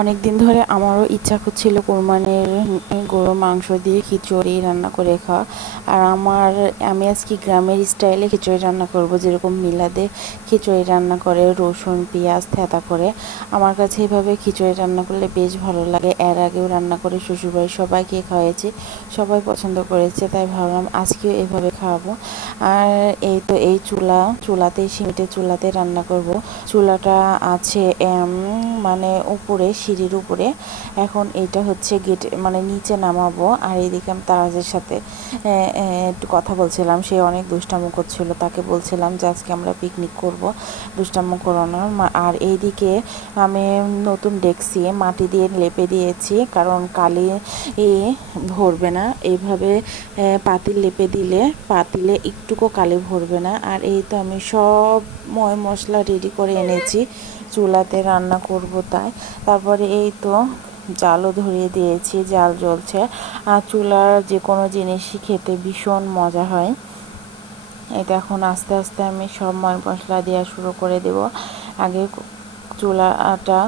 অনেক দিন ধরে আমারও ইচ্ছা করছিল কোরবানির গরুর মাংস দিয়ে খিচুড়ি রান্না করে খাওয়া। আর আমি আজকে গ্রামের স্টাইলে খিচুড়ি রান্না করব, যেরকম মিলাদে খিচুড়ি রান্না করে রসুন পেঁয়াজ থেঁতা করে। আমার কাছে এইভাবে খিচুড়ি রান্না করলে বেশ ভালো লাগে। এর আগেও রান্না করে শ্বশুরবাড়ির সবাইকে খাওয়াইছি, সবাই পছন্দ করেছে, তাই ভাবলাম আজকেও এভাবে খাওয়াবো। আর এই তো এই চুলাতেই সিমেন্টের চুলাতে রান্না করব। চুলাটা আছে মানে উপরে, সিঁড়ির উপরে। এখন এটা হচ্ছে গেট, মানে নিচে নামাবো। আর এইদিকে আমি তারাজের সাথে একটু কথা বলছিলাম, সে অনেক দুষ্টামো করছিল। তাকে বলছিলাম যে আজকে আমরা পিকনিক করব, দুষ্টামো করো না। আর এইদিকে আমি নতুন ডেকসি মাটি দিয়ে লেপে দিয়েছি, কারণ কালি ভরবে না। এইভাবে পাতিল লেপে দিলে পাতিলে একটুকু কালি ভরবে না। আর এই তো আমি সব মশলা রেডি করে এনেছি, চুলাতে রান্না করব তাই। তারপরে এই তো জালও ধরিয়ে দিয়েছি, জাল জ্বলছে। আর চুলার যে কোনো জিনিসই খেতে ভীষণ মজা হয়। এটা এখন আস্তে আস্তে আমি সব মশলা দেওয়া শুরু করে দেব। আগে চুলাটা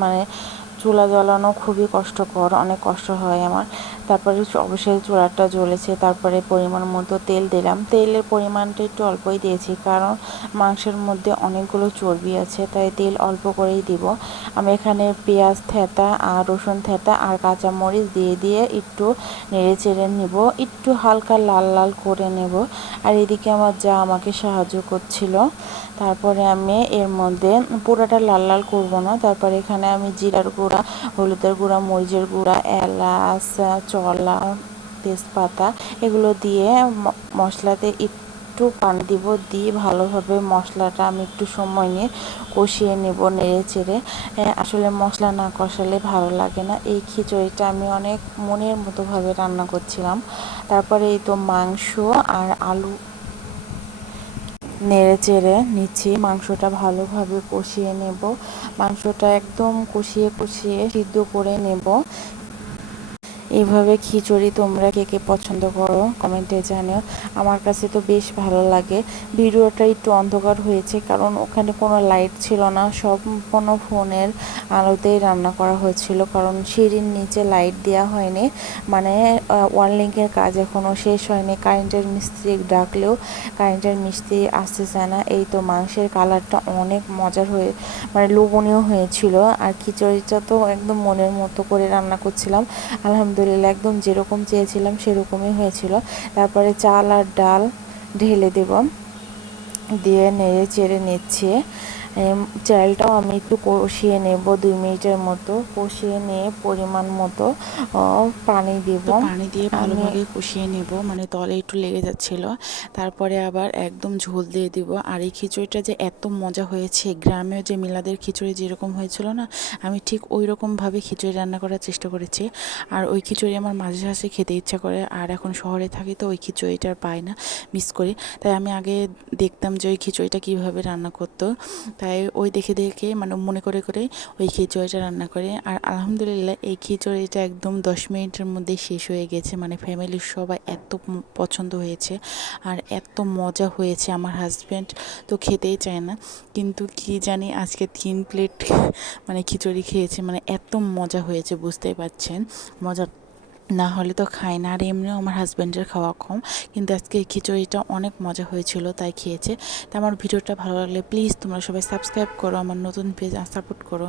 মানে চুলা জ্বালানো খুবই কষ্টকর, অনেক কষ্ট হয় আমার। তারপরে অবশ্যই চুলাটা জ্বলেছে, তারপরে পরিমাণ মতো তেল দিলাম। তেলের পরিমাণটা একটু অল্পই দিয়েছি, কারণ মাংসের মধ্যে অনেকগুলো চর্বি আছে, তাই তেল অল্প করেই দিব। আমি এখানে পেঁয়াজ থেঁতা আর রসুন থেঁতা আর কাঁচামরিচ দিয়ে একটু নেড়ে চেড়ে নেব, একটু হালকা লাল লাল করে নেব। আর এদিকে আমার যা আমাকে সাহায্য করছিল। তারপরে আমি এর মধ্যে পুরোটা লাল লাল করব না। তারপরে এখানে আমি জিরার গুঁড়া, হলুদের গুঁড়া, মরিচের গুঁড়া, এলাচ, চলা, তেজপাতা এগুলো দিয়ে মশলাতে একটু পানি দিব, দিয়ে ভালোভাবে মশলাটা আমি একটু সময় নিয়ে কষিয়ে নেব নেড়ে চেড়ে। আসলে মশলা না কষালে ভালো লাগে না। এই খিচুড়িটা আমি অনেক মনের মতোভাবে রান্না করছিলাম। তারপরে এই তো মাংস আর আলু নেড়ে চেড়ে নিচ্ছি, মাংসটা ভালোভাবে কষিয়ে নেব। মাংসটা একদম কষিয়ে সিদ্ধ করে নেব। এইভাবে খিচুড়ি তোমরা কে কে পছন্দ করো কমেন্টে জানিও। আমার কাছে তো বেশ ভালো লাগে। ভিডিওটা একটু অন্ধকার হয়েছে, কারণ ওখানে কোনো লাইট ছিল না, সম্পূর্ণ ফোনের আলোতেই রান্না করা হয়েছিল, কারণ সিঁড়ির নিচে লাইট দেওয়া হয়নি। মানে ওয়ারলিংয়ের কাজ এখনও শেষ হয়নি। কারেন্টের মিস্ত্রি ডাকলেও কারেন্টের মিস্ত্রি আসতে চায় না। এই তো মাংসের কালারটা অনেক মজার মানে লোভনীয় হয়েছিল। আর খিচুড়িটা তো একদম মনের মতো করে রান্না করছিলাম, আলহামদুলিল্লাহ একদম যেরকম চেয়েছিলাম সেরকমই হয়েছিল। তারপরে চাল আর ডাল ঢেলে দেব, দিয়ে নেড়ে চেড়ে নিচ্ছে। চালটাও আমি একটু কষিয়ে নেব, 2 মিনিটের মতো কষিয়ে নিয়ে পরিমাণ মতো পানি দেব। পানি দিয়ে ভালোভাবে কষিয়ে নেব, মানে তলে একটু লেগে যাচ্ছিল। তারপরে আবার একদম ঝোল দিয়ে দিব। আর এই খিচুড়িটা যে এত মজা হয়েছে, গ্রামেও যে মিলাদের খিচুড়ি যেরকম হয়েছিল না, আমি ঠিক ওই রকমভাবে খিচুড়ি রান্না করার চেষ্টা করেছি। আর ওই খিচুড়ি আমার মাঝে মাঝে খেতে ইচ্ছা করে। আর এখন শহরে থাকি তো ওই খিচুড়িটা পাই না, মিস করি। তাই আমি আগে দেখতাম যে ওই খিচুড়িটা কীভাবে রান্না করতো, তাই ওই দেখে মানে মনে করে ওই খিচুড়িটা রান্না করে। আর আলহামদুলিল্লাহ এই খিচুড়িটা একদম 10 মিনিটের মধ্যে শেষ হয়ে গেছে। মানে ফ্যামিলির সবাই এত পছন্দ হয়েছে আর এত মজা হয়েছে, আমার হাজব্যান্ড তো খেতেই চায় না, কিন্তু কি জানি আজকে 3 প্লেট মানে খিচুড়ি খেয়েছে। মানে এত মজা হয়েছে, বুঝতেই পারছেন। মজা না হলে তো খাই না। আর এমনিও আমার হাজব্যান্ডের খাওয়া কম, কিন্তু আজকে এই খিচুড়িটা অনেক মজা হয়েছিল তাই খেয়েছে। তো আমার ভিডিওটা ভালো লাগলে প্লিজ তোমরা সবাই সাবস্ক্রাইব করো, আমার নতুন পেজ সাপোর্ট করো।